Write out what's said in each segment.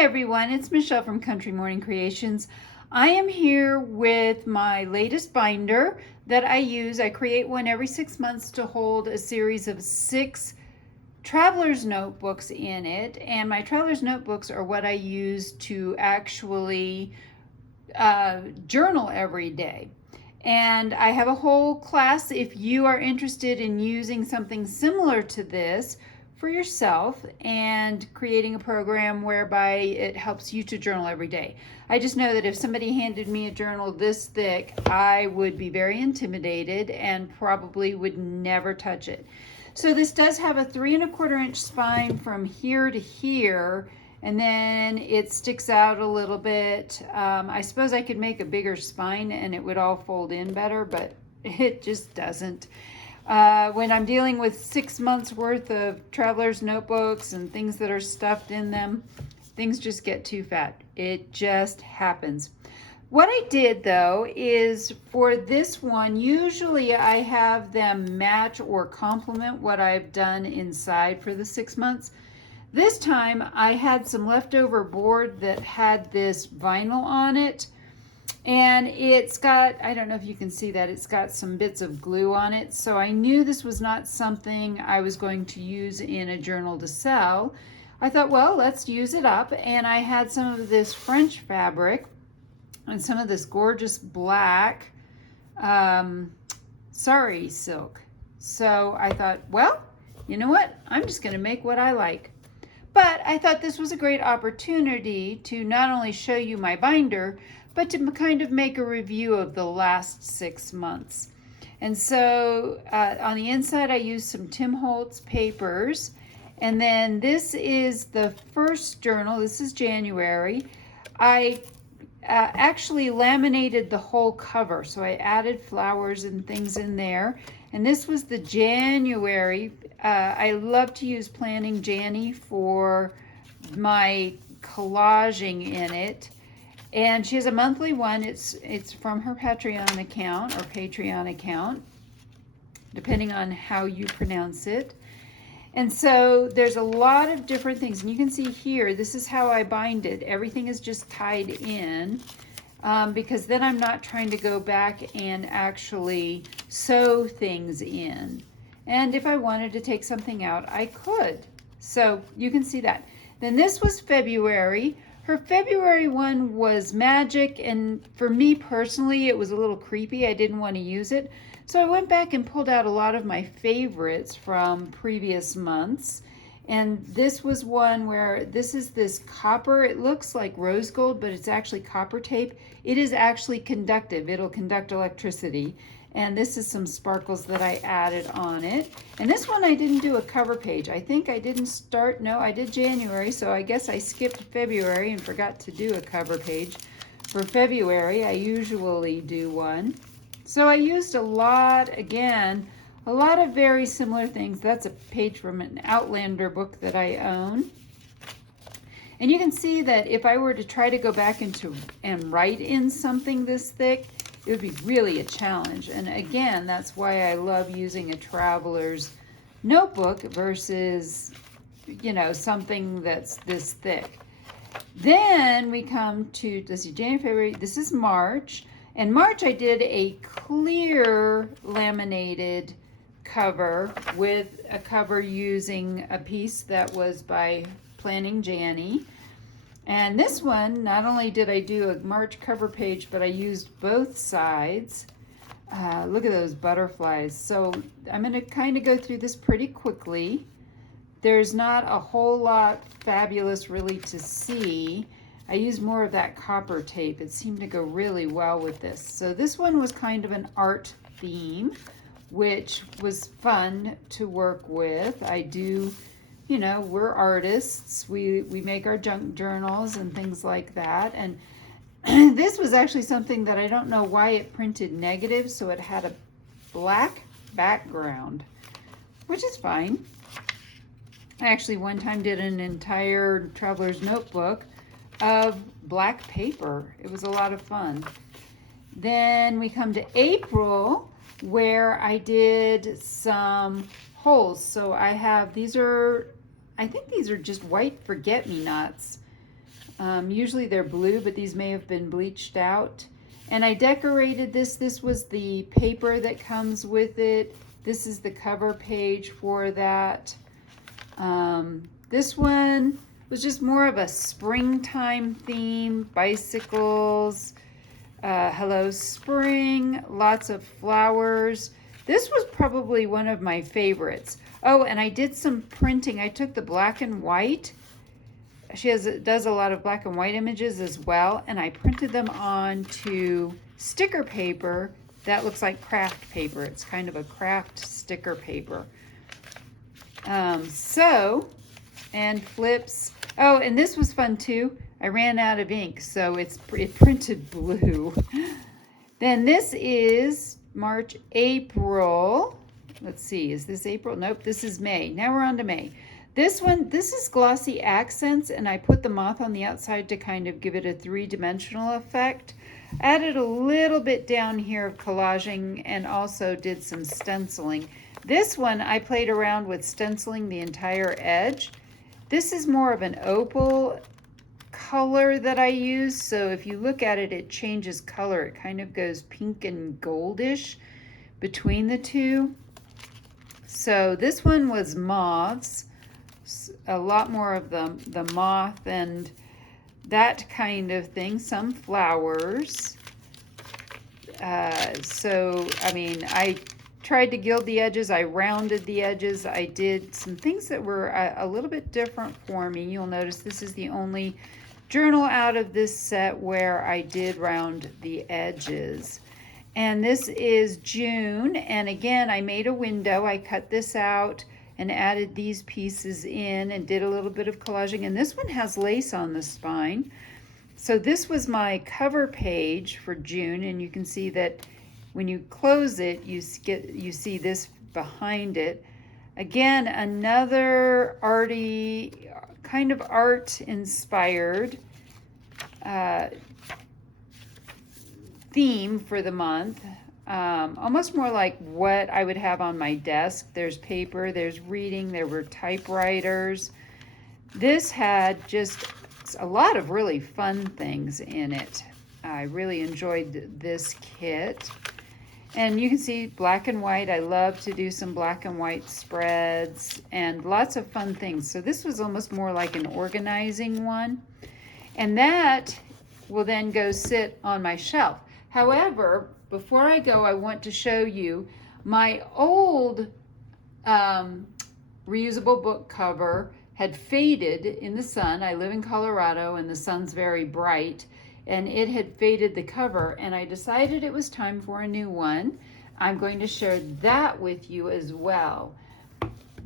Hi everyone, it's Michelle from Country Morning Creations. I am here with my latest binder that I use. I create one every 6 months to hold a series of 6 traveler's notebooks in it. And my traveler's notebooks are what I use to actually journal every day. And I have a whole class if you are interested in using something similar to this for yourself and creating a program whereby it helps you to journal every day. I just know that if somebody handed me a journal this thick, I would be very intimidated and probably would never touch it. So this does have a 3¼ inch spine from here to here, and then it sticks out a little bit. I suppose I could make a bigger spine and it would all fold in better, but it just doesn't. When I'm dealing with 6 months worth of traveler's notebooks and things that are stuffed in them, things just get too fat. It just happens. What I did though is for this one, usually I have them match or complement what I've done inside for the 6 months. This time I had some leftover board that had this vinyl on it, and it's got, I don't know if you can see that, it's got some bits of glue on it. So I knew this was not something I was going to use in a journal to sell. I thought, well, let's use it up. And I had some of this French fabric and some of this gorgeous black sari silk. So I thought, well, you know what? I'm just going to make what I like. But I thought this was a great opportunity to not only show you my binder, but to kind of make a review of the last 6 months. And so on the inside I used some Tim Holtz papers. And then this is the first journal. This is January. I actually laminated the whole cover. So I added flowers and things in there. And this was the January. I love to use Planning Janny for my collaging in it. And she has a monthly one. It's from her Patreon account, depending on how you pronounce it. And so there's a lot of different things. And you can see here, this is how I bind it. Everything is just tied in because then I'm not trying to go back and actually sew things in. And if I wanted to take something out, I could. So you can see that. Then this was February. Her February one was magic, and for me personally, it was a little creepy. I didn't want to use it. So I went back and pulled out a lot of my favorites from previous months. And this was one where this is this copper. It looks like rose gold, but it's actually copper tape. It is actually conductive. It'll conduct electricity. And this is some sparkles that I added on it. And this one I didn't do a cover page. I think I didn't start, no, I did January, so I guess I skipped February and forgot to do a cover page. For February, I usually do one. So I used a lot, again, a lot of very similar things. That's a page from an Outlander book that I own. And you can see that if I were to try to go back and write in something this thick, it would be really a challenge. And again, that's why I love using a traveler's notebook versus, you know, something that's this thick. Then we come to, let's see, January, February, this is March. And March I did a clear laminated cover with a cover using a piece that was by Planning Janny. And this one, not only did I do a March cover page, but I used both sides. Look at those butterflies. So I'm going to kind of go through this pretty quickly. There's not a whole lot fabulous really to see. I used more of that copper tape. It seemed to go really well with this. So this one was kind of an art theme, which was fun to work with. I do, you know, we're artists. We make our junk journals and things like that. And this was actually something that I don't know why it printed negative, so it had a black background, which is fine. I actually one time did an entire traveler's notebook of black paper. It was a lot of fun. Then we come to April, where I did some holes. So I have, these are, I think these are just white forget-me-nots. Usually they're blue, but these may have been bleached out. And I decorated this. This was the paper that comes with it. This is the cover page for that. This one was just more of a springtime theme. Bicycles, hello spring, lots of flowers. This was probably one of my favorites. Oh, and I did some printing. I took the black and white. She does a lot of black and white images as well, and I printed them onto sticker paper that looks like craft paper. It's kind of a craft sticker paper. And flips. Oh, and this was fun too. I ran out of ink, so it printed blue. Then this is March, April. Let's see, is this April? Nope, this is May. Now we're on to May. This is Glossy Accents, and I put the moth on the outside to kind of give it a three-dimensional effect. Added a little bit down here of collaging and also did some stenciling. This one, I played around with stenciling the entire edge. This is more of an opal color that I use, so if you look at it, it changes color. It kind of goes pink and goldish between the two. So this one was moths, a lot more of the moth and that kind of thing, some flowers. So, I mean, I tried to gild the edges, I rounded the edges, I did some things that were a little bit different for me. You'll notice this is the only journal out of this set where I did round the edges. And this is June, and again, I made a window. I cut this out and added these pieces in and did a little bit of collaging, and this one has lace on the spine. So this was my cover page for June, and you can see that when you close it, you see this behind it. Again, another arty, kind of art-inspired theme for the month. Almost more like what I would have on my desk. There's paper, there's reading, there were typewriters. This had just a lot of really fun things in it. I really enjoyed this kit. And you can see black and white. I love to do some black and white spreads and lots of fun things. So this was almost more like an organizing one. And that will then go sit on my shelf. However, before I go, I want to show you my old reusable book cover had faded in the sun. I live in Colorado and the sun's very bright, and it had faded the cover, and I decided it was time for a new one. I'm going to share that with you as well.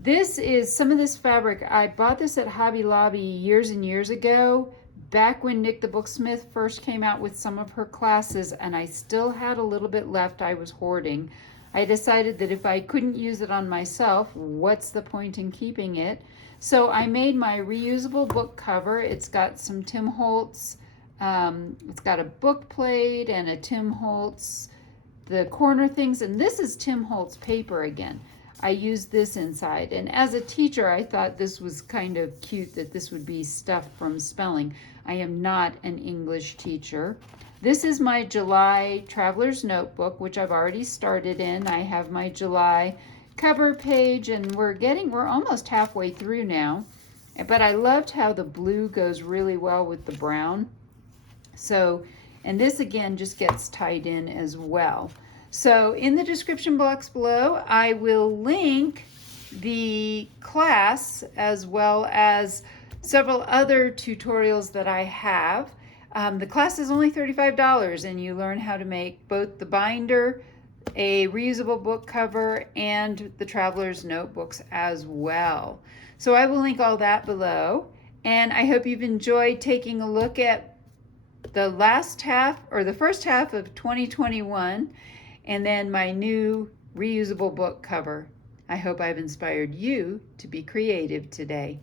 This is some of this fabric. I bought this at Hobby Lobby years and years ago, back when Nick the Booksmith first came out with some of her classes, and I still had a little bit left I was hoarding. I decided that if I couldn't use it on myself, what's the point in keeping it? So I made my reusable book cover. It's got some Tim Holtz, it's got a book plate and a Tim Holtz, the corner things, and this is Tim Holtz paper again. I used this inside, and as a teacher, I thought this was kind of cute that this would be stuff from spelling. I am not an English teacher. This is my July Traveler's Notebook, which I've already started in. I have my July cover page, and we're almost halfway through now. But I loved how the blue goes really well with the brown. So, and this again just gets tied in as well. So in the description box below, I will link the class as well as several other tutorials that I have. The class is only $35, and you learn how to make both the binder, a reusable book cover, and the Traveler's Notebooks as well. So I will link all that below, and I hope you've enjoyed taking a look at the last half, or the first half of 2021, and then my new reusable book cover. I hope I've inspired you to be creative today.